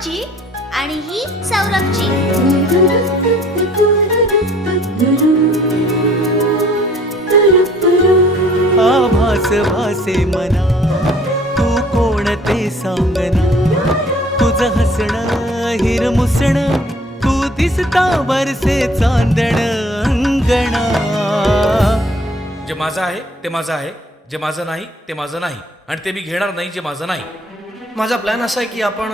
कोणाची आणि ही सौरभची. आभास भासे मना तू कोण ते सांगना, तुझं हसणं हिरमुसणं तू दिसता बरसे चांदण अंगणा. जे माझं आहे ते माझं आहे, जे माझं नाही ते माझं नाही, आणि ते मी घेणार नाही जे माझं नाही. माझा प्लॅन असा आहे की आपण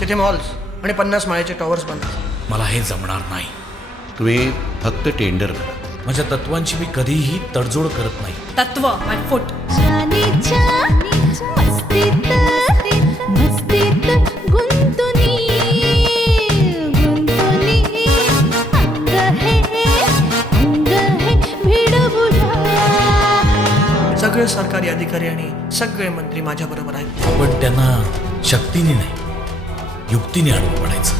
तिथे मॉल्स आणि 50 माळ्याचे टॉवर्स बांधू. मला हे जमणार नाही. तुम्ही फक्त टेंडर करा. माझ्या तत्वांची मी कधीही तडजोड करत नाही. तत्व माय फुट. मस्तीत गुंतुनी अंग हे भिड बुडा. सगळे सरकारी अधिकारी आणि सगळे मंत्री माझ्याबरोबर आहेत. पण त्यांना शक्तीने नाही, युक्तीने अडवून पडायचं.